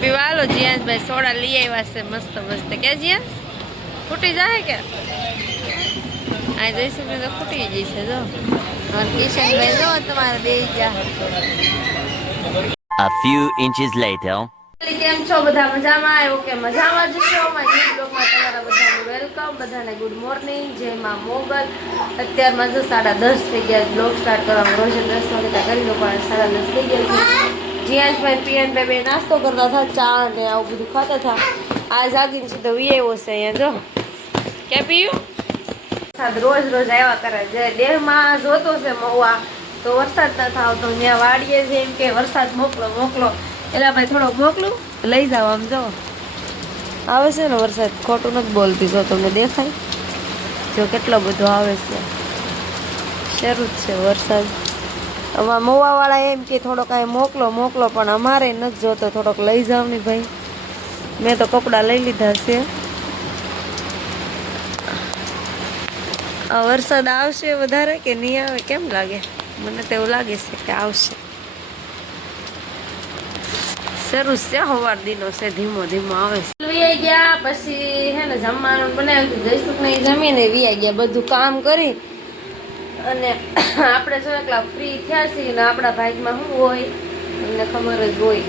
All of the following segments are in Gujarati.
પીવા હાલો જીયાસભાઈ સોડા લઈ આવ્યા છે મસ્ત મસ્ત. કે જીયાસ ફૂટી જાય કે? આ જઈશું તો ફૂટી જશે જો. કિશનભાઈ જો તમારે બે જા A few inches later. કેમ છો? બધા મજામાં? આવ્યો કે મજામાં જ છો? મારી બ્લોગમાં તમારા બધાનું વેલકમ બધાને ગુડ મોર્નિંગ જય માં મોગલ. અત્યારમાં જો સાડા દસ થઈ ગયા. બ્લોગ સ્ટાર્ટ કરવાનો રોજ દસ વાગે કરી લો પણ સાડા દસ થઈ ગયા છે. જીયાસભાઈ પિયનભાઈ બે નાસ્તો કરતા હતા ચા ને આવું બધું ખાતા હતા. આ જાગીને સીધો વી આવ્યો છે અહીંયા જો. કે પીયું? વરસાદ રોજ રોજ આવ્યા કરે જે દેહમાં જોતો છે મહુવા તો વરસાદ નથી આવતો. ત્યાં વાડીએ છે એમ કે વરસાદ મોકલો મોકલો. એટલે ભાઈ થોડોક મોકલું લઈ જાઓ આમ જો. આવે છે ને વરસાદ? ખોટું નથી બોલતી જો તમને દેખાય. જો કેટલો બધો આવે છે. શરૂ જ છે વરસાદ. આમાં મોવાવાળા એમ કે થોડોક અહીં મોકલો મોકલો, પણ અમારે નથી જોતો. થોડોક લઈ જાઓ ને ભાઈ. મેં તો કપડાં લઈ લીધા છે. વરસાદ આવશે વધારે કે નહીં આવે, કેમ લાગે? મને તો એવું લાગે છે કે આવશે. શરૂ છે હવાર દિનો, છે ધીમો ધીમો આવે છે. ગયા, પછી હે ને જમવાનું બનાવ્યું જઈશું નહીં જમીને વીઆઈ ગયા, બધું કામ કરી અને આપણે જો એકલા ફ્રી થયા છીએ ને આપણા ભાગમાં શું હોય તમને ખબર જ હોય.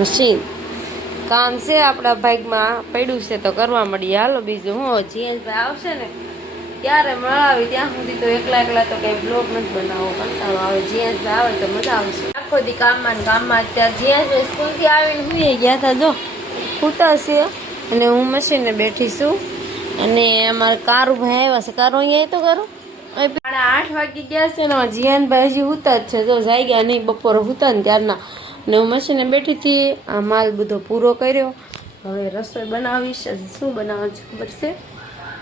મશીન. કામ છે આપણા ભાગમાં પડ્યું છે તો કરવા મળીએ હાલો બીજું હું જીએસભાઈ આવશે ને ત્યારે મળાવી ત્યાં સુધી તો એકલા એકલા તો કઈ બ્લોગ નથી બનાવવો કંટાળો આવે. જીએસભાઈ આવે તો મજા આવશે. આખો દી કામમાં કામમાં અત્યારે જીએસભાઈ સ્કૂલથી આવીને હું ગયા હતા જો. ખૂટા છે અને હું મશીને બેઠી છું. અને અમારે કારું ભાઈ આવ્યા છે. કારું, અહીંયા તો કરો સાડા આઠ વાગી ગયા છે ને જીયાનભાઈ હજી હુતા જ છે. જો જાય ગયા નહીં, બપોરે હુતા ને ત્યારના. ને હું મશીને બેઠી હતી, આ માલ બધો પૂરો કર્યો. હવે રસોઈ બનાવીશ. શું બનાવવાનું છે ખબર છે?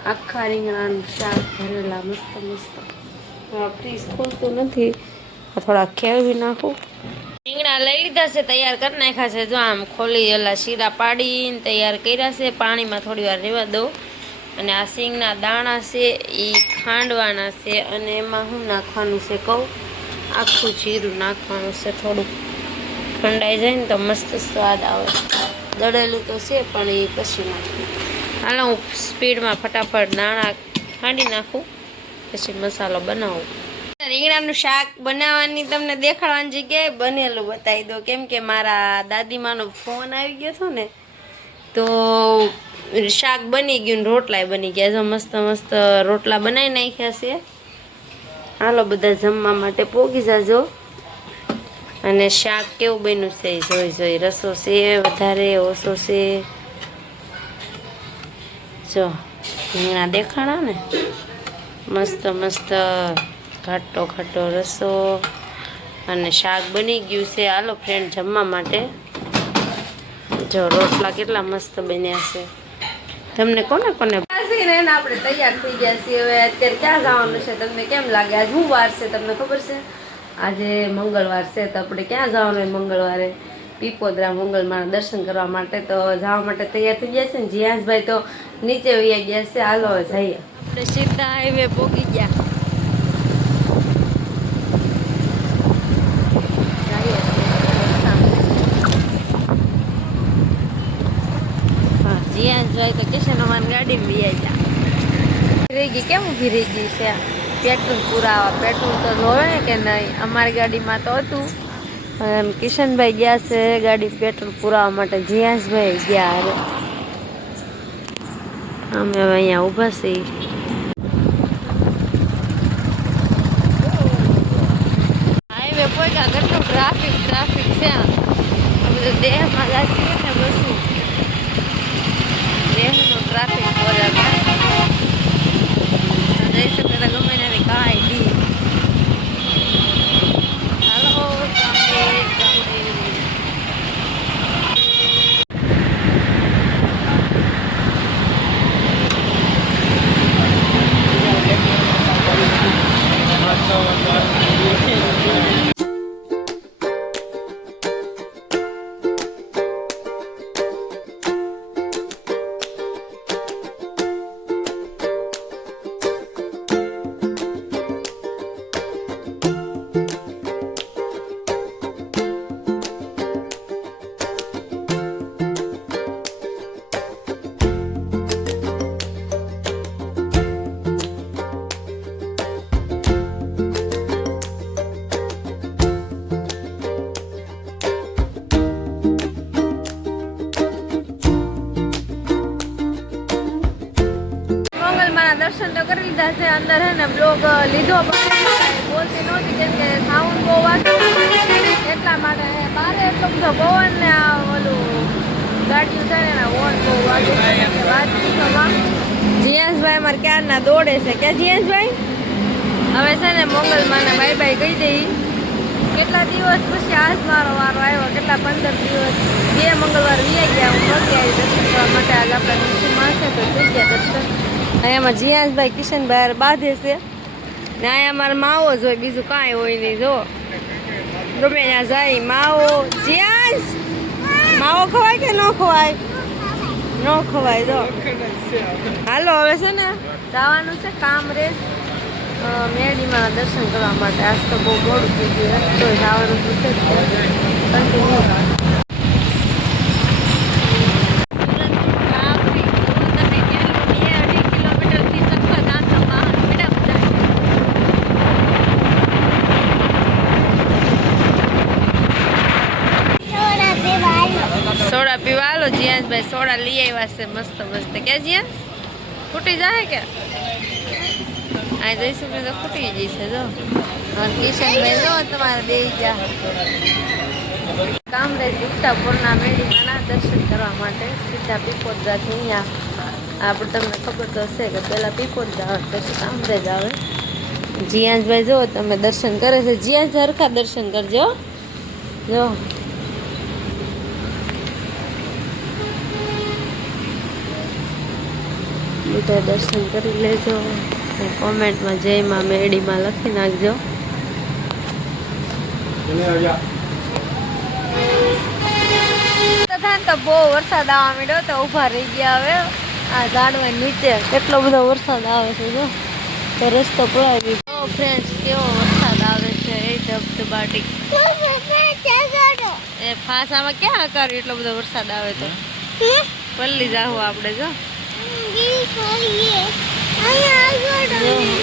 આખા રીંગણાનું શાક ભરેલા, મસ્ત મસ્ત. ફ્રીજ ખોલતું નથી. થોડા ખેરવી નાખું. રીંગણા લઈ લીધા છે, તૈયાર કરી નાખ્યા છે. જો આમ ખોલી એલા શીરા પાડીને તૈયાર કર્યા છે. પાણીમાં થોડી વાર રહેવા દઉં. અને આ સિંગના દાણા છે એ ખાંડવાના છે અને એમાં હું નાખવાનું છે કહું? આખું જીરું નાખવાનું છે, થોડુંક ઠંડાઈ જાય ને તો મસ્ત સ્વાદ આવે. દળેલું તો છે, પણ એ પછી હાલો, હું સ્પીડમાં ફટાફટ દાણા ખાંડી નાખું, પછી મસાલો બનાવું. રીંગણાનું શાક બનાવવાની તમને દેખાડવાની જગ્યાએ બનેલું બતાવી દો કેમ કે મારા દાદીમાનો ફોન આવી ગયો હતો ને, તો શાક બની ગયું ને રોટલાય બની ગયા. જો મસ્ત મસ્ત રોટલા બનાવી નાખ્યા છે. હાલો બધા જમવા માટે પોગી જાજો. અને શાક કેવું બન્યું છે? જોઈ જોઈ. રસો છે, વધારે, ઓછો છે. જો, રીંગણા દેખાણા ને? મસ્ત મસ્ત ઘાટો ઘાટો રસો અને શાક બની ગયું છે. હાલો ફ્રેન્ડ જમવા માટે. જો રોટલા કેટલા મસ્ત બન્યા છે. તમને કોને કોને આપણે તૈયાર થઈ ગયા છીએ. હવે અત્યારે ક્યાં જવાનું છે તમને કેમ લાગે? આજ હું વાર છે તમને ખબર છે? આજે મંગળવાર છે તો આપણે ક્યાં જવાનું હોય મંગળવારે? પીપોદરા મંગળમાં દર્શન કરવા માટે તો જવા માટે તૈયાર થઈ ગયા છે ને જીયાસભાઈ તો નીચે વૈયા ગયા છે. હાલો જઈએ. આપણે સીધા હાઈવે પોગી ગયા જઈએ હા જીયાસભાઈ તો કિશન વયા ગયા રહી કેમ ઊભી છે? પેટ્રોલ પુરાવા, પેટ્રોલ તો જોવે કે નહીં? અમારી ગાડીમાં તો હતું. એમ કિશનભાઈ ગયા છે, ગાડી પેટ્રોલ પુરાવા માટે. જીયાસભાઈ ગયા હવે. અમે હવે અહીંયા ઊભા છીએ. ટ્રાફિક ટ્રાફિક છે આ. બધું દેહમાં લાગી અંદર હે ને બ્લોગ લીધો પણ બોલતી નહોતી કેમ કે સાઉન્ડ બહુ એટલા માટે. બારે એટલો બધો પવન ને આ ઓલું ગાડીઓ છે ને ઓન બહુ વાગે છે એટલે વાત પૂછવામાં અમારે ક્યારના દોડે છે. ક્યાં જીયાંશભાઈ? હવે છે ને મોગલમાને બાય બાય કહી દઈ કેટલા દિવસ પછી આજ મારો વારો આવ્યો? કેટલા પંદર દિવસ? બે મંગળવાર વી ગયા. હું પગે આવી દર્શન કરવા માટે. આજ આપણે નરસિંહમાં છે તો થઈ ગયા દર્શન. અહીંયામાં જીયાસભાઈ કિશનભાઈ બાંધે છે. ને અહીંયા મારે માવો જ હોય, બીજું કાંઈ હોય નહીં, જો. ગમે ત્યાં જાય માવો. જીયાસ માવો ખવાય કે ન ખવાય? ન ખવાય, જો. હાલો, હવે છે ને જવાનું છે કામ રે. મેળીમાં દર્શન કરવા માટે. આજ તો બહુ મોડું થઈ ગયું તો જવાનું પૂછે સોડા પીવા હાલો જીયાંશભાઈ સોડા લઈ આવ્યા છે મસ્ત મસ્ત ક્યાં જ્યાં ફૂટી જાય કે? આ જઈશું તો ફૂટી જશે જો. કિશનભાઈ જો, તમારે બે જા કામ રહે સિક્તાપુરના મેળીમાંના દર્શન કરવા માટે સીધા પીપોદરાથી અહીંયા. આપણે તમને ખબર તો હશે કે પહેલાં પીપોદરા આવે, પછી કામરેજ આવે. જીયાજભાઈ જુઓ તમે દર્શન કરે છે. જીયાજ હરખા દર્શન કરજો જો. બધા દર્શન કરી લેજો. કોમેન્ટમાં જયમાં મેડીમાં લખી નાખજો. થાય તો બહુ વરસાદ આવવા માંડ્યો તો ઊભા રહી ગયા હવે. આ ઝાડવા નીચે કેટલો બધો વરસાદ આવે છે જો. તો રસ્તો પડાવી ગયો ફ્રેન્ડ્સ કેવો વરસાદ આવે છે? એ ધબધબાટી એ ફાસામાં ક્યાં કર્યું એટલો બધો વરસાદ આવે તો? પલ્લી જાવ આપણે જો.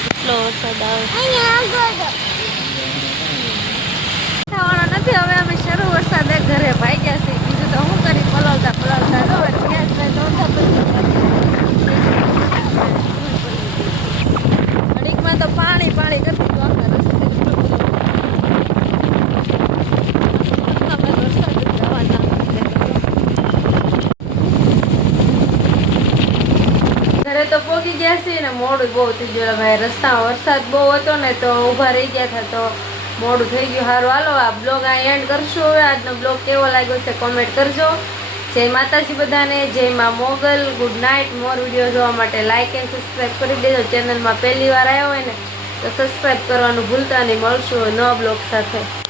કેટલો વરસાદ આવે થવાનો નથી હવે અમે શરૂ વરસાદે ઘરે ભાઈ ગયા છે બીજું તો હું કરી પલાવતા પલાવતા જો ત્યાં જ દોડતા ઘડીકમાં તો પાણી પાણી કરતી ગયું આખા રસ્તે આખા બાજુ વરસાદ જ જવાના ઘરે તો પોગી ગયા છે ને મોડું બહુ થઈ ગયું. ભાઈ રસ્તામાં વરસાદ બહુ હતો ને તો ઊભા રહી ગયા હતા તો મોડું થઈ ગયું. સારું હાલો, આ બ્લોગ આ એન્ડ કરશું હવે. આજનો બ્લોગ કેવો લાગ્યો છે કોમેન્ટ કરજો. જય માતાજી બધાને, જય માં મોગલ. ગુડ નાઇટ મોર વીડિયો જોવા માટે લાઇક એન્ડ સબસ્ક્રાઈબ કરી દેજો. ચેનલમાં પહેલી વાર આવ્યો હોય ને, તો સબસ્ક્રાઈબ કરવાનું ભૂલતા નહીં. મળશું નવા બ્લોગ સાથે.